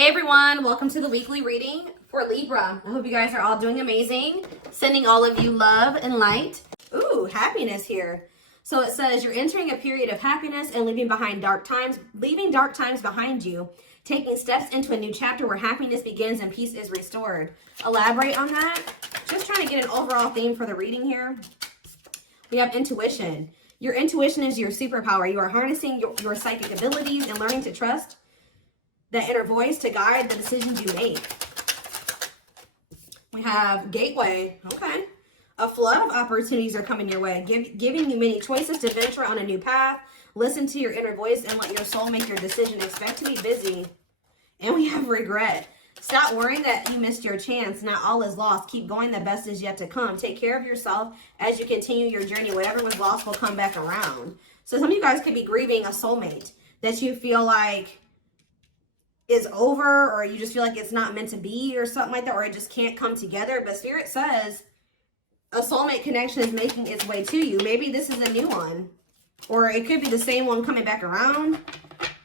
Hey everyone, welcome to the weekly reading for Libra. I hope you guys are all doing amazing. Sending all of you love and light. Ooh, happiness here. So it says you're entering a period of happiness and leaving dark times behind you, taking steps into a new chapter where happiness begins and peace is restored. Elaborate on that. Just trying to get an overall theme for the reading here. We have intuition. Your intuition is your superpower. You are harnessing your psychic abilities and learning to trust the inner voice to guide the decisions you make. We have gateway. Okay. A flood of opportunities are coming your way, giving you many choices to venture on a new path. Listen to your inner voice and let your soul make your decision. Expect to be busy. And we have regret. Stop worrying that you missed your chance. Not all is lost. Keep going. The best is yet to come. Take care of yourself as you continue your journey. Whatever was lost will come back around. So some of you guys could be grieving a soulmate that you feel like is over, or you just feel like it's not meant to be or something like that, or it just can't come together. But Spirit says a soulmate connection is making its way to you. Maybe this is a new one, or it could be the same one coming back around.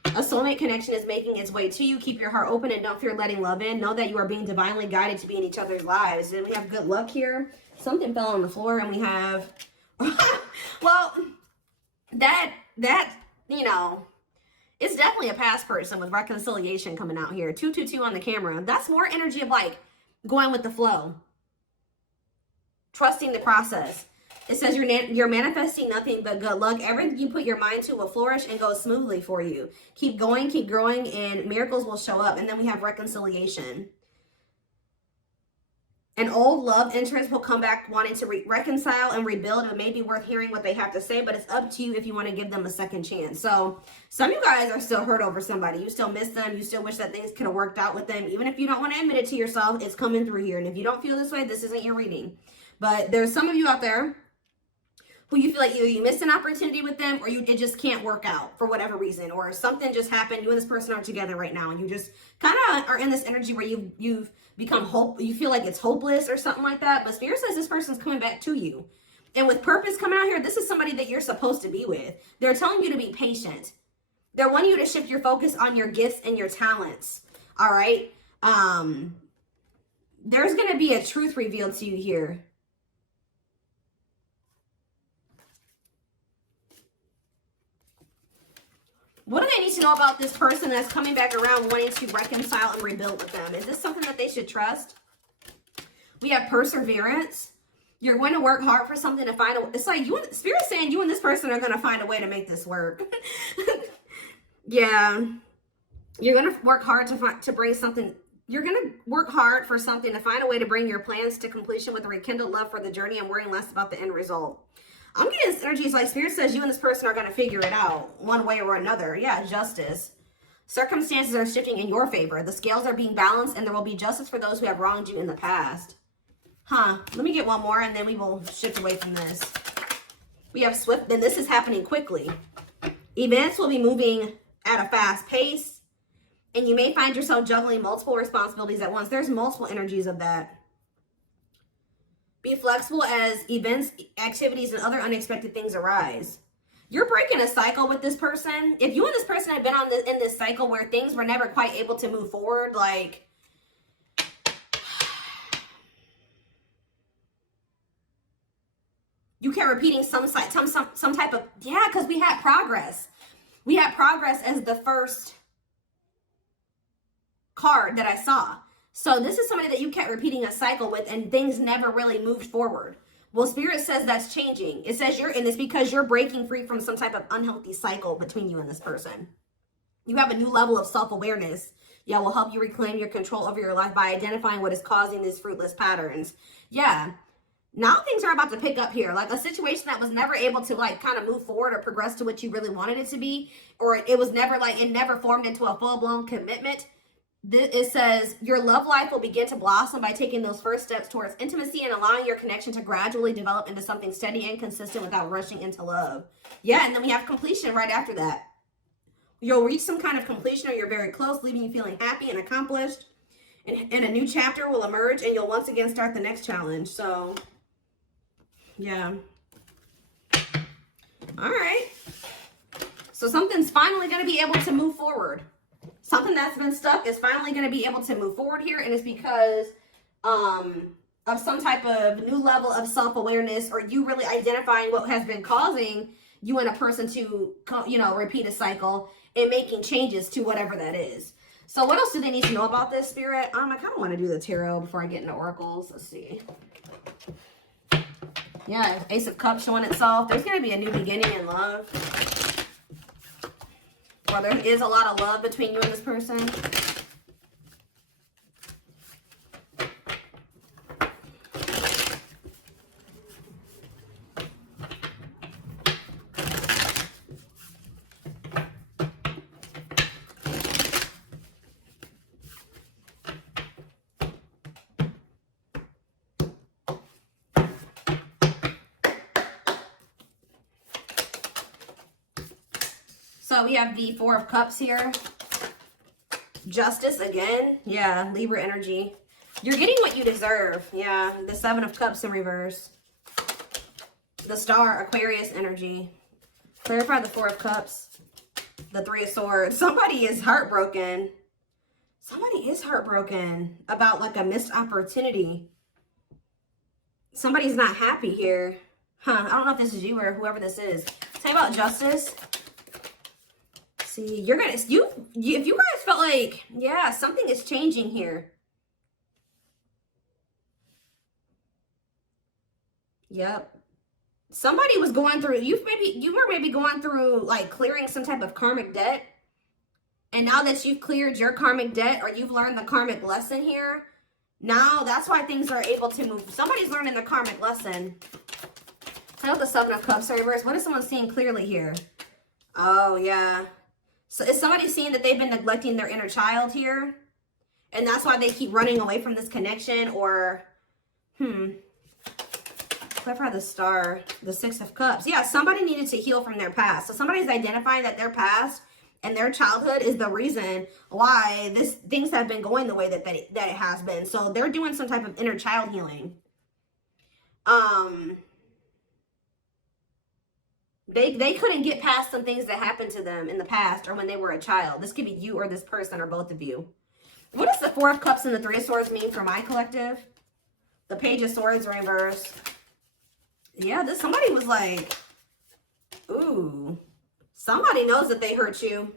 A soulmate connection is making its way to you. Keep your heart open and don't fear letting love in. Know that you are being divinely guided to be in each other's lives. And we have good luck here. Something fell on the floor, and we have well, that you know, it's definitely a past person with reconciliation coming out here. 222 on the camera. That's more energy of like going with the flow. Trusting the process. It says you're manifesting nothing but good luck. Everything you put your mind to will flourish and go smoothly for you. Keep going, keep growing, and miracles will show up. And then we have reconciliation. An old love interest will come back wanting to reconcile and rebuild. It may be worth hearing what they have to say, but it's up to you if you want to give them a second chance. So some of you guys are still hurt over somebody. You still miss them. You still wish that things could have worked out with them. Even if you don't want to admit it to yourself, it's coming through here. And if you don't feel this way, this isn't your reading. But there's some of you out there who you feel like either you missed an opportunity with them, or it just can't work out for whatever reason, or something just happened. You and this person are together right now, and you just kind of are in this energy where you've become you feel like it's hopeless or something like that. But Spirit says this person's coming back to you, and with purpose coming out here. This is somebody that you're supposed to be with. They're telling you to be patient. They're wanting you to shift your focus on your gifts and your talents. All right. There's going to be a truth revealed to you here. What do they need to know about this person that's coming back around wanting to reconcile and rebuild with them? Is this something that they should trust? We have perseverance. You're going to work hard for something to find a... It's like Spirit's saying you and this person are going to find a way to make this work. Yeah. You're going to work hard to bring something... You're going to work hard for something to find a way to bring your plans to completion with a rekindled love for the journey and worrying less about the end result. I'm getting this energy. It's like Spirit says you and this person are going to figure it out one way or another. Yeah, justice. Circumstances are shifting in your favor. The scales are being balanced, and there will be justice for those who have wronged you in the past. Let me get one more, and then we will shift away from this. We have swift, then this is happening quickly. Events will be moving at a fast pace, and you may find yourself juggling multiple responsibilities at once. There's multiple energies of that. Be flexible as events, activities, and other unexpected things arise. You're breaking a cycle with this person. If you and this person have been in this cycle where things were never quite able to move forward, like you kept repeating some type of, yeah, because we had progress. We had progress as the first card that I saw. So this is somebody that you kept repeating a cycle with, and things never really moved forward. Well, Spirit says that's changing. It says you're in this because you're breaking free from some type of unhealthy cycle between you and this person. You have a new level of self-awareness. Yeah, will help you reclaim your control over your life by identifying what is causing these fruitless patterns. Yeah. Now things are about to pick up here. Like a situation that was never able to like kind of move forward or progress to what you really wanted it to be. Or it was never like, it never formed into a full-blown commitment. It says your love life will begin to blossom by taking those first steps towards intimacy and allowing your connection to gradually develop into something steady and consistent without rushing into love. Yeah, and then we have completion right after that. You'll reach some kind of completion, or you're very close, leaving you feeling happy and accomplished. And a new chapter will emerge, and you'll once again start the next challenge. So, yeah. All right. So something's finally going to be able to move forward. Something that's been stuck is finally going to be able to move forward here, and it's because of some type of new level of self-awareness, or you really identifying what has been causing you and a person to, you know, repeat a cycle and making changes to whatever that is. So what else do they need to know about this, Spirit? I kind of want to do the tarot before I get into oracles. Let's see. Yeah, Ace of Cups showing itself. There's going to be a new beginning in love. Or there is a lot of love between you and this person. So we have the Four of Cups here. Justice again. Yeah, Libra energy. You're getting what you deserve. Yeah, the Seven of Cups in reverse. The Star, Aquarius energy. Clarify the Four of Cups. The Three of Swords. Somebody is heartbroken. Somebody is heartbroken about like a missed opportunity. Somebody's not happy here. Huh, I don't know if this is you or whoever this is. Tell me about Justice. See, you're gonna, if you guys felt like, yeah, something is changing here. Yep. Somebody was going through, you were maybe going through like clearing some type of karmic debt. And now that you've cleared your karmic debt, or you've learned the karmic lesson here, now that's why things are able to move. Somebody's learning the karmic lesson. I know the Seven of Cups reverse. What is someone seeing clearly here? Oh, yeah. So is somebody seeing that they've been neglecting their inner child here? And that's why they keep running away from this connection? Or, Clarify the Star, the Six of Cups. Yeah, somebody needed to heal from their past. So somebody's identifying that their past and their childhood is the reason why things have been going the way that it has been. So they're doing some type of inner child healing. They couldn't get past some things that happened to them in the past, or when they were a child. This could be you or this person, or both of you. What does the Four of Cups and the Three of Swords mean for my collective? The Page of Swords reverse. Yeah, somebody was like, ooh, somebody knows that they hurt you.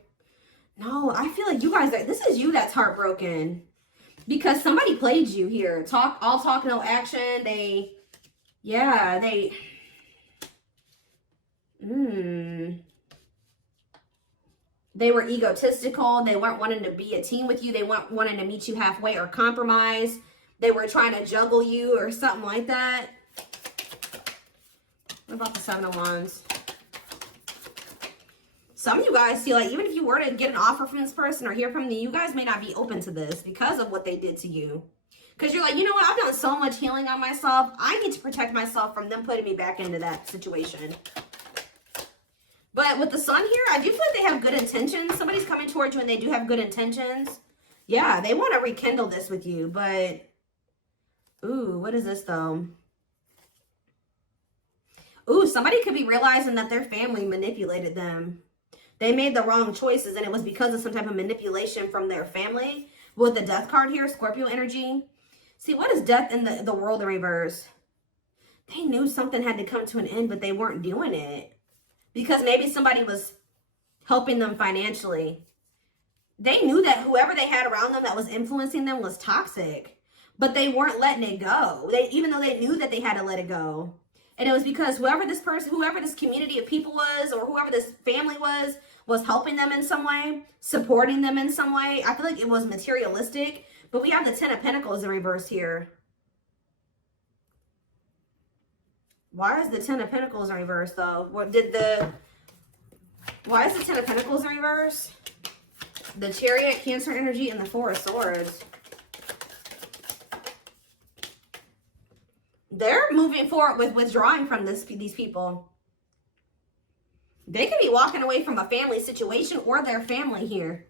No, I feel like you guys, this is you that's heartbroken. Because somebody played you here. All talk, no action. They were egotistical. They weren't wanting to be a team with you. They weren't wanting to meet you halfway or compromise. They were trying to juggle you or something like that. What about the Seven of Wands? Some of you guys feel like even if you were to get an offer from this person or hear from them, you guys may not be open to this because of what they did to you. Because you're like, you know what? I've done so much healing on myself. I need to protect myself from them putting me back into that situation. But with the Sun here, I do feel like they have good intentions. Somebody's coming towards you and they do have good intentions. Yeah, they want to rekindle this with you. But, ooh, what is this though? Ooh, somebody could be realizing that their family manipulated them. They made the wrong choices, and it was because of some type of manipulation from their family. With the Death card here, Scorpio energy. See, what is Death in the World in reverse? They knew something had to come to an end, but they weren't doing it. Because maybe somebody was helping them financially. They knew that whoever they had around them that was influencing them was toxic. But they weren't letting it go. Even though they knew that they had to let it go. And it was because whoever this community of people was, or whoever this family was helping them in some way, supporting them in some way. I feel like it was materialistic. But we have the Ten of Pentacles in reverse here. Why is the Ten of Pentacles in reverse, though? Why is the Ten of Pentacles in reverse? The Chariot, Cancer energy, and the Four of Swords. They're moving forward with withdrawing from these people. They could be walking away from a family situation or their family here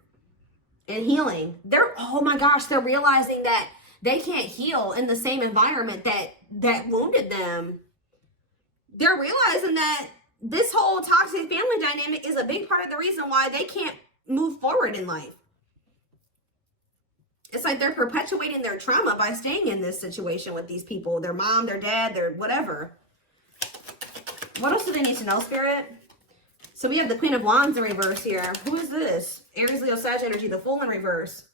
and healing. Oh my gosh, they're realizing that they can't heal in the same environment that wounded them. They're realizing that this whole toxic family dynamic is a big part of the reason why they can't move forward in life. like they're perpetuating their trauma by staying in this situation with these people. Their mom, their dad, their whatever. What else do they need to know, Spirit? So we have the Queen of Wands in reverse here. Who is this? Aries, Leo, Sag energy, the Fool in reverse.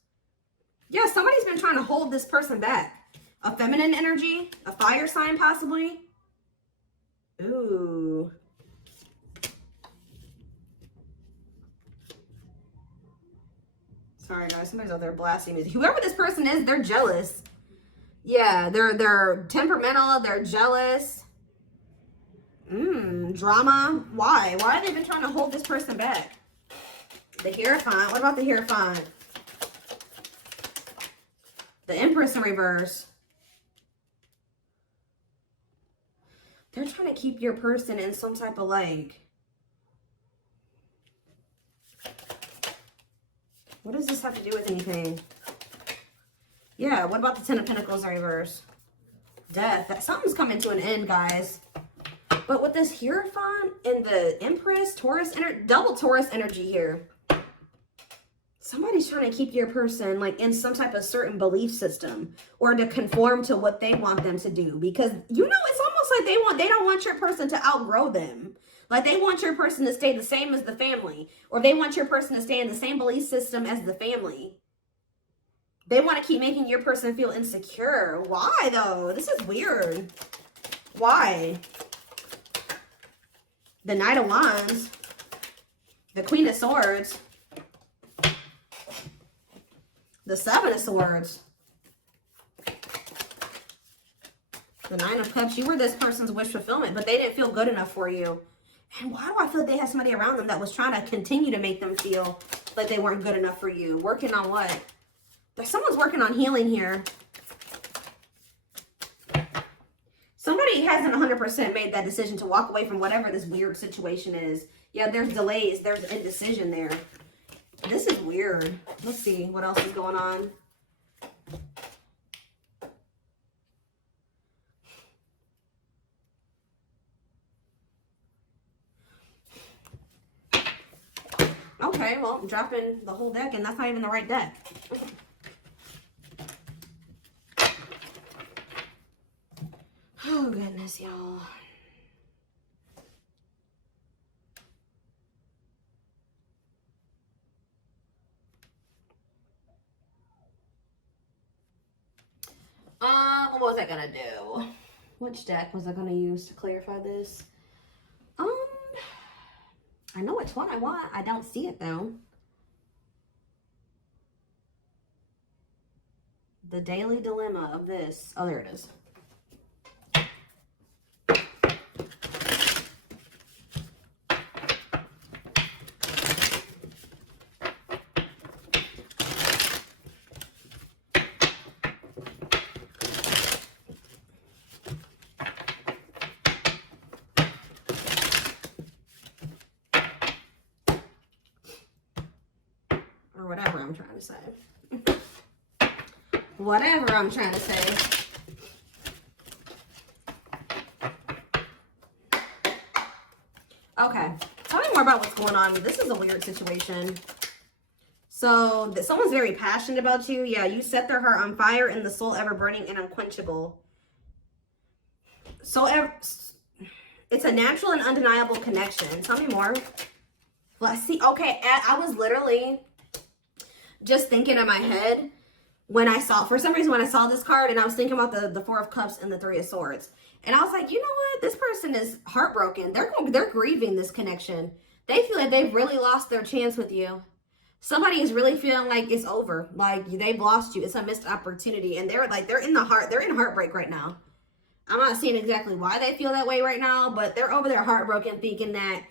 Yeah, somebody's been trying to hold this person back. A feminine energy, a fire sign possibly. Ooh. Sorry guys, somebody's out there blasting music. Whoever this person is, they're jealous. Yeah, they're temperamental, they're jealous. Drama. Why? Why have they been trying to hold this person back? The Hierophant. What about the Hierophant? The Empress in reverse. They're trying to keep your person in some type of like... What does this have to do with anything? Yeah, what about the Ten of Pentacles in reverse? Death. Something's coming to an end, guys. But with this Hierophant and the Empress, Taurus, double Taurus energy here. Somebody's trying to keep your person like in some type of certain belief system or to conform to what they want them to do. Because, you know, it's almost like they don't want your person to outgrow them. Like they want your person to stay the same as the family. Or they want your person to stay in the same belief system as the family. They want to keep making your person feel insecure. Why though? This is weird. Why? The Knight of Wands. The Queen of Swords. The Seven of Swords. The Nine of Cups. You were this person's wish fulfillment, but they didn't feel good enough for you. And why do I feel like they had somebody around them that was trying to continue to make them feel like they weren't good enough for you? Working on what? Someone's working on healing here. Somebody hasn't 100% made that decision to walk away from whatever this weird situation is. Yeah, there's delays. There's indecision there. This is weird. Let's see what else is going on. Okay, well, I'm dropping the whole deck, and that's not even the right deck. Oh, goodness, y'all. What was I gonna do? Which deck was I gonna use to clarify this? I know which one I want. I don't see it though. The daily dilemma of this. Oh, there it is. Whatever I'm trying to say. Whatever I'm trying to say. Okay. Tell me more about what's going on. This is a weird situation. So, someone's very passionate about you. Yeah, you set their heart on fire and the soul ever burning and unquenchable. So, it's a natural and undeniable connection. Tell me more. Let's see. Okay, I was literally just thinking in my head when I saw, for some reason, when I saw this card, and I was thinking about the Four of Cups and the Three of Swords. And I was like, you know what? This person is heartbroken. They're grieving this connection. They feel like they've really lost their chance with you. Somebody is really feeling like it's over. Like they've lost you. It's a missed opportunity. And they're in heartbreak right now. I'm not seeing exactly why they feel that way right now, but they're over there heartbroken, thinking that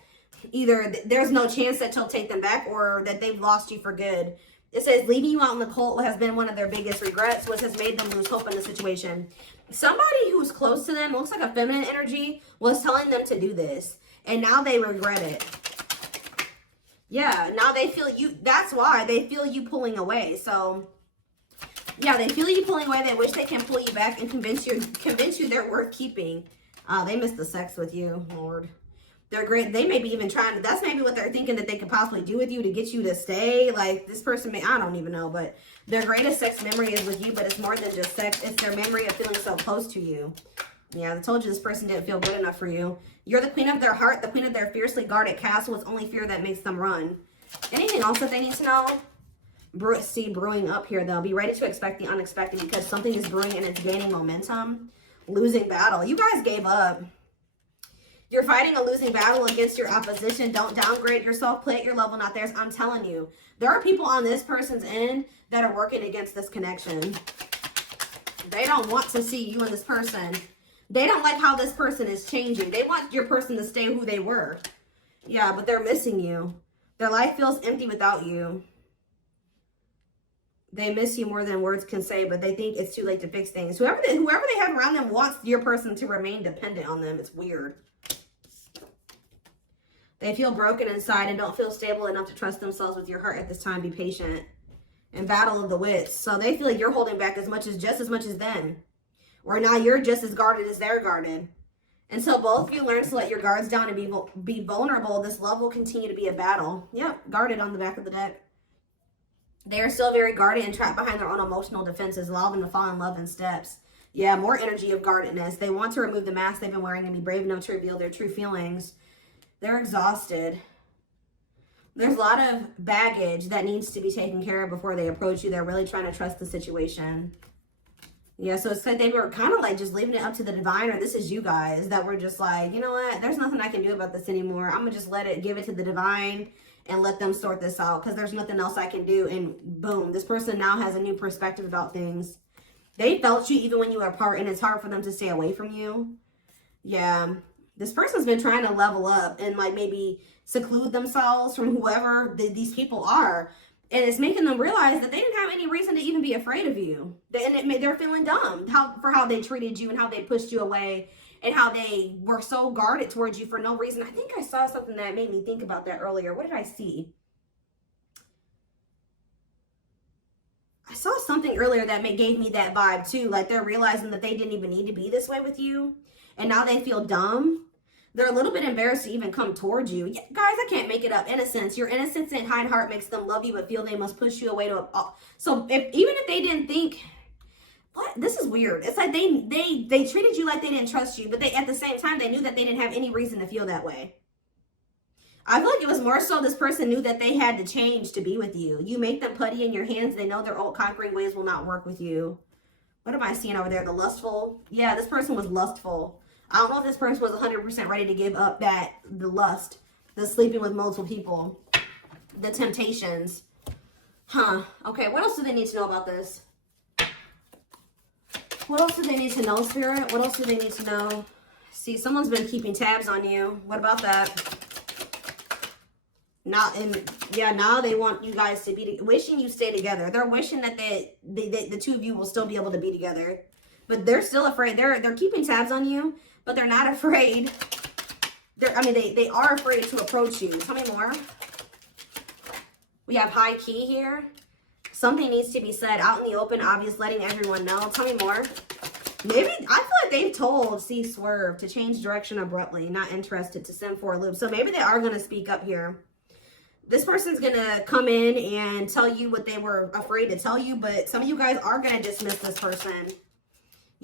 either there's no chance that you'll take them back or that they've lost you for good. It says, leaving you out in the cold has been one of their biggest regrets, which has made them lose hope in the situation. Somebody who's close to them, looks like a feminine energy, was telling them to do this. And now they regret it. Yeah, now they feel you. That's why they feel you pulling away. So, yeah, they feel you pulling away. They wish they can pull you back and convince you they're worth keeping. They miss the sex with you, Lord. They're great. They may be even trying to, that's maybe what they're thinking that they could possibly do with you to get you to stay. Like this person may, I don't even know, but their greatest sex memory is with you, but it's more than just sex. It's their memory of feeling so close to you. Yeah, I told you this person didn't feel good enough for you. You're the queen of their heart, the queen of their fiercely guarded castle. It's only fear that makes them run. Anything else that they need to know? Brewing up here, though. Be ready to expect the unexpected because something is brewing and it's gaining momentum. Losing battle. You guys gave up. You're fighting a losing battle against your opposition. Don't downgrade yourself. Play at your level, not theirs. I'm telling you. There are people on this person's end that are working against this connection. They don't want to see you and this person. They don't like how this person is changing. They want your person to stay who they were. Yeah, but they're missing you. Their life feels empty without you. They miss you more than words can say, but they think it's too late to fix things. Whoever they have around them wants your person to remain dependent on them. It's weird. They feel broken inside and don't feel stable enough to trust themselves with your heart at this time. Be patient. And battle of the wits. So they feel like you're holding back just as much as them. Or now you're just as guarded as they're guarded. And so both of you learn to let your guards down and be vulnerable. This love will continue to be a battle. Yep, guarded on the back of the deck. They are still very guarded and trapped behind their own emotional defenses, allowing them to fall in love in steps. Yeah, more energy of guardedness. They want to remove the mask they've been wearing and be brave enough to reveal their true feelings. They're exhausted. There's a lot of baggage that needs to be taken care of before they approach you. They're really trying to trust the situation. Yeah, so it's like they were kind of like just leaving it up to the divine, or this is you guys that were just like, you know what? There's nothing I can do about this anymore. I'm going to just give it to the divine and let them sort this out because there's nothing else I can do. And boom, this person now has a new perspective about things. They felt you even when you were apart, and it's hard for them to stay away from you. Yeah, this person's been trying to level up and like maybe seclude themselves from whoever these people are. And it's making them realize that they didn't have any reason to even be afraid of you. They're feeling dumb for how they treated you and how they pushed you away and how they were so guarded towards you for no reason. I think I saw something that made me think about that earlier. What did I see? I saw something earlier that gave me that vibe too. Like they're realizing that they didn't even need to be this way with you. And now they feel dumb. They're a little bit embarrassed to even come towards you. Yeah, guys, I can't make it up. Innocence. Your innocence and kind heart makes them love you but feel they must push you away to so even if they didn't think, what? This is weird. It's like they treated you like they didn't trust you, but they at the same time they knew that they didn't have any reason to feel that way. I feel like it was more so this person knew that they had to change to be with you. You make them putty in your hands. They know their old conquering ways will not work with you. What am I seeing over there? The lustful? Yeah, this person was lustful. I don't know if this person was 100% ready to give up the lust, the sleeping with multiple people, the temptations. Huh. Okay, what else do they need to know about this? What else do they need to know, Spirit? What else do they need to know? See, someone's been keeping tabs on you. What about that? Now they want you guys to be wishing you stay together. They're wishing that the two of you will still be able to be together. But they're still afraid. They're keeping tabs on you. But they're not afraid. They are afraid to approach you. Tell me more. We have high key here. Something needs to be said out in the open, obvious, letting everyone know. Tell me more. Maybe, I feel like they've told Swerve to change direction abruptly, not interested, to send for a loop. So maybe they are going to speak up here. This person's going to come in and tell you what they were afraid to tell you, but some of you guys are going to dismiss this person.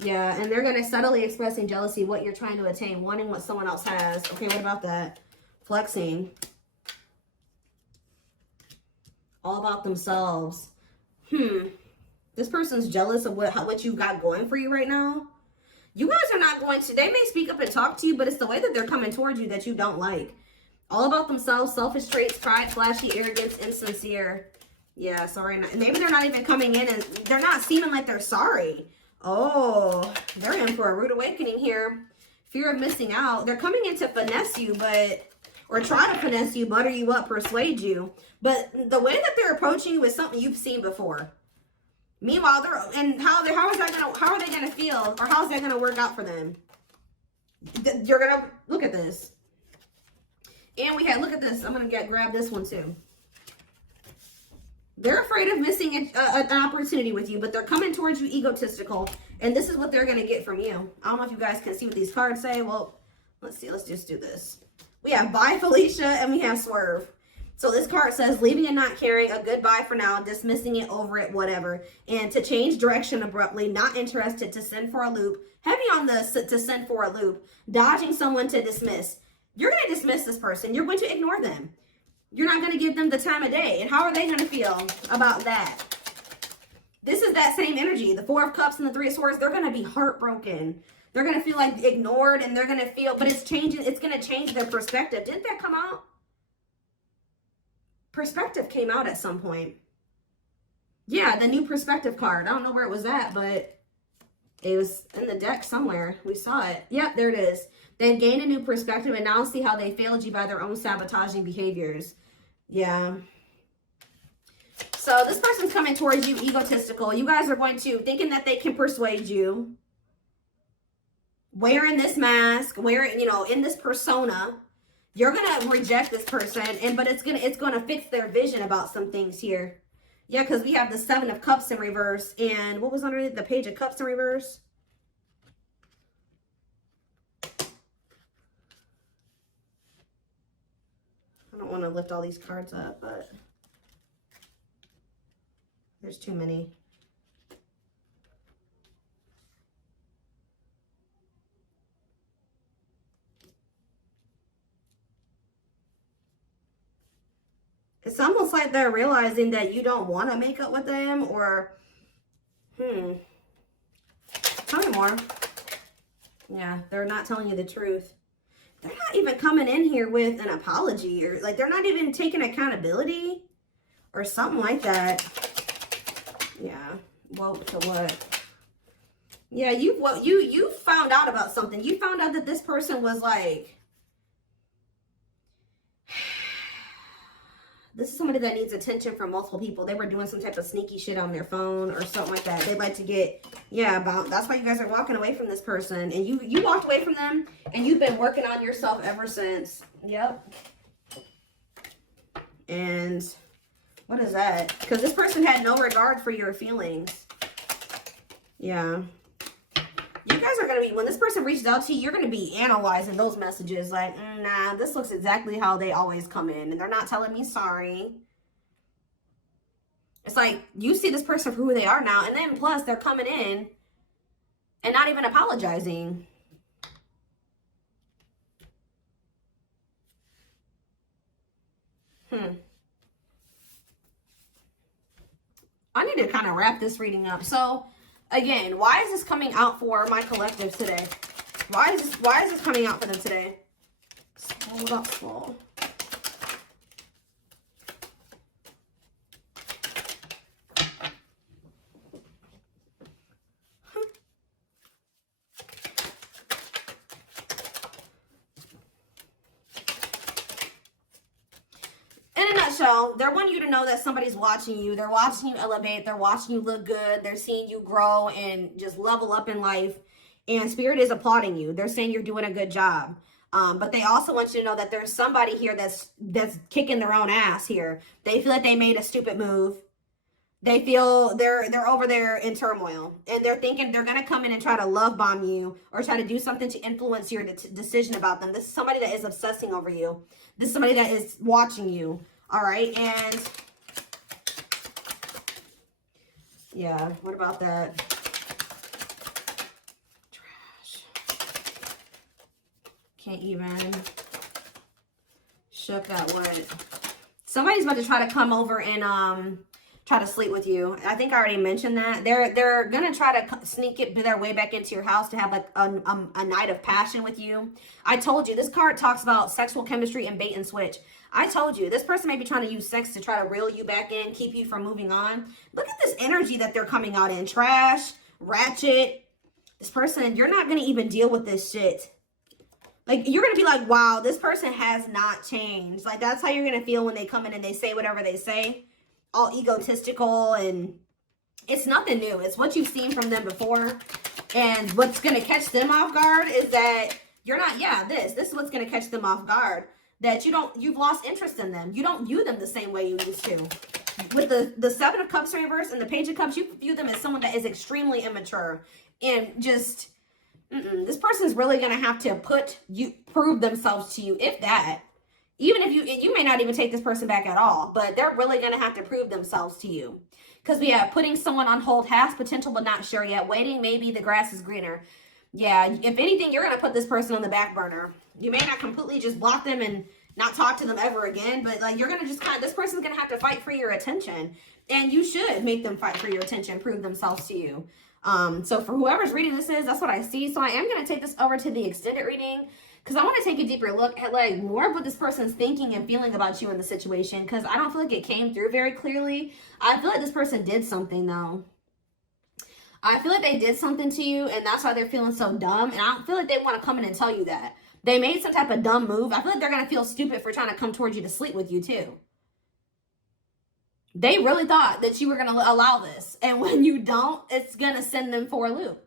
Yeah, and they're going to subtly expressing jealousy, what you're trying to attain, wanting what someone else has. Okay, what about that? Flexing. All about themselves. This person's jealous of what you got going for you right now. You guys are not going to, they may speak up and talk to you, but it's the way that they're coming towards you that you don't like. All about themselves, selfish traits, pride, flashy, arrogance, insincere. Yeah, sorry. Maybe they're not even coming in and they're not seeming like they're sorry. Oh, they're in for a rude awakening here. Fear of missing out. They're coming in to finesse you, or try to finesse you, butter you up, persuade you. But the way that they're approaching you is something you've seen before. Meanwhile, how are they gonna feel, or how's that gonna work out for them? You're gonna look at this, and look at this. I'm gonna grab this one too. They're afraid of missing an opportunity with you, but they're coming towards you egotistical, and this is what they're gonna get from you. I don't know if you guys can see what these cards say. Well, let's see. Let's just do this. We have bye, Felicia, and we have swerve. So this card says, leaving and not caring, a goodbye for now, dismissing it, over it, whatever. And to change direction abruptly, not interested, to send for a loop. Heavy on the to send for a loop. Dodging someone, to dismiss. You're going to dismiss this person. You're going to ignore them. You're not going to give them the time of day. And how are they going to feel about that? This is that same energy. The Four of Cups and the Three of Swords, they're going to be heartbroken. They're going to feel like ignored, and they're going to feel, but it's changing. It's going to change their perspective. Didn't that come out? Perspective came out at some point. Yeah, the new perspective card. I don't know where it was at, but it was in the deck somewhere. We saw it. Yep, there it is. They've gained a new perspective and now see how they failed you by their own sabotaging behaviors. Yeah. So this person's coming towards you egotistical. You guys are going to, thinking that they can persuade you. Wearing this mask, wearing, you know, in this persona. You're going to reject this person, but it's going to fix their vision about some things here. Yeah, because we have the Seven of Cups in reverse. And what was underneath the Page of Cups in reverse? I don't want to lift all these cards up, but there's too many. It's almost like they're realizing that you don't want to make up with them, or, tell me more. Yeah, they're not telling you the truth. They're not even coming in here with an apology, or like they're not even taking accountability or something like that. Yeah, well, to what? Yeah, you found out about something. You found out that this person was like, this is somebody that needs attention from multiple people. They were doing some type of sneaky shit on their phone or something like that. They'd like to get, that's why you guys are walking away from this person. And you walked away from them, and you've been working on yourself ever since. Yep. And what is that? Because this person had no regard for your feelings. Yeah. You guys are going to be, when this person reaches out to you, you're going to be analyzing those messages like, nah, this looks exactly how they always come in. And they're not telling me sorry. It's like, you see this person for who they are now. And then plus, they're coming in and not even apologizing. I need to kind of wrap this reading up. So, again, why is this coming out for my collective today? Why is this coming out for them today? Hold up, slow. In a nutshell, they're wanting you to know that somebody's watching you. They're watching you elevate. They're watching you look good. They're seeing you grow and just level up in life. And Spirit is applauding you. They're saying you're doing a good job. But they also want you to know that there's somebody here that's kicking their own ass here. They feel like they made a stupid move. They feel they're over there in turmoil. And they're thinking they're going to come in and try to love bomb you or try to do something to influence your decision about them. This is somebody that is obsessing over you. This is somebody that is watching you. All right. And yeah, what about that? Trash. Can't even. Shook that what? Somebody's about to try to come over and try to sleep with you. I think I already mentioned that. They're gonna try to sneak it their way back into your house to have like a night of passion with you. I told you, this card talks about sexual chemistry and bait and switch. I told you, this person may be trying to use sex to try to reel you back in, keep you from moving on. Look at this energy that they're coming out in. Trash, ratchet. This person, you're not gonna even deal with this shit. Like, you're gonna be like, wow, this person has not changed. Like, that's how you're gonna feel when they come in and they say whatever they say. All egotistical, and it's nothing new. It's what you've seen from them before. And what's going to catch them off guard is that you're not, this is what's going to catch them off guard. That you've lost interest in them. You don't view them the same way you used to. With the Seven of Cups reverse and the Page of Cups, you view them as someone that is extremely immature and just This person's really going to have to prove themselves to you, if that. Even if you may not even take this person back at all, but they're really going to have to prove themselves to you. Because we have putting someone on hold, has potential but not sure yet, waiting, maybe the grass is greener. Yeah, if anything, you're going to put this person on the back burner. You may not completely just block them and not talk to them ever again, but like you're going to just this person's going to have to fight for your attention. And you should make them fight for your attention, prove themselves to you. So for whoever's reading this that's what I see. So I am going to take this over to the extended reading because I want to take a deeper look at like more of what this person's thinking and feeling about you in the situation, because I don't feel like it came through very clearly. I feel like this person did something though. I feel like they did something to you and that's why they're feeling so dumb. And I don't feel like they want to come in and tell you that. They made some type of dumb move. I feel like they're going to feel stupid for trying to come towards you to sleep with you too. They really thought that you were going to allow this. And when you don't, it's going to send them for a loop.